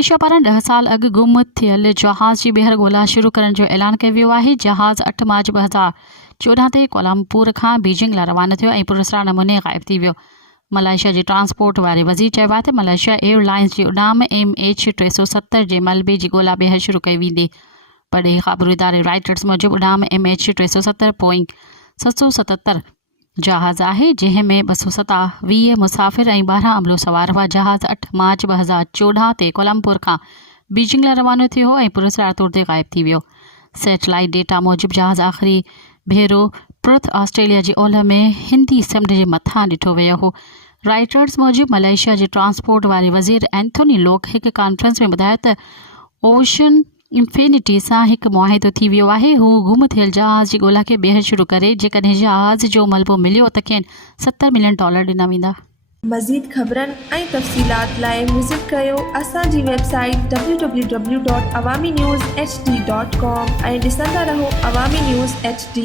मलेशिया पारां 10 साल अॻु गुम थियल जहाज़ जी ॿीहर ॻोल्हा शुरू करण जो ऐलान कयो वियो आहे। जहाज़ 8 मार्च 2014 ते कोलमपुर खां बीजिंग लाइ रवानो थियो ऐं पुरस्कार नमूने ग़ाइब थी वियो। मलेशिया जे ट्रांसपोर्ट वारे वज़ीर चयो आहे त मलेशिया एयरलाइंस जी उॾाम MH370 जे मलबे जी ॻोल्हा ॿीहर शुरू कई वेंदी। पढ़े ख़बर इदारे राइटर्स मूजिबि उॾाम MH370 बोइंग 777 जहाज़ आहे, जंहिं में 227 मुसाफ़िर ऐं 12 अमलो सवार हुआ। जहाज़ 8 मार्च 2014 ते कोलमपुर खां बीजिंग लाइ रवानो थियो हो ऐं पुरस्कार तौर ते ग़ाइब थी वियो। सैटेलाइट डेटा मूजिबि जहाज़ आख़िरी भेरो पर्थ ऑस्ट्रेलिया जी ओलह में हिंदी समुंड जे मथां ॾिठो वियो हो। राइटर्स मूजिबि मलेशिया जे ट्रांसपोर्ट वारे वज़ीर एंथोनी लोक हिकु कॉन्फ्रेंस में ॿुधायो त ओशन इंफिनिटी सां हिकु मुआहिदो थी वियो आहे। हू गुम थियल जहाज़ जी ॻोल्हा खे ॿीहर शुरू करे जेकॾहिं जहाज़ जो मलबो मिलियो त खेनि $70 मिलियन ॾिना वेंदा। मज़ीद ख़बरनि ऐं तफ़सीलात लाइ विज़िट कयो असांजी वेबसाइट www.awamiNewsHD.com ऐं ॾिसंदा रहो अवामी न्यूज़ HD।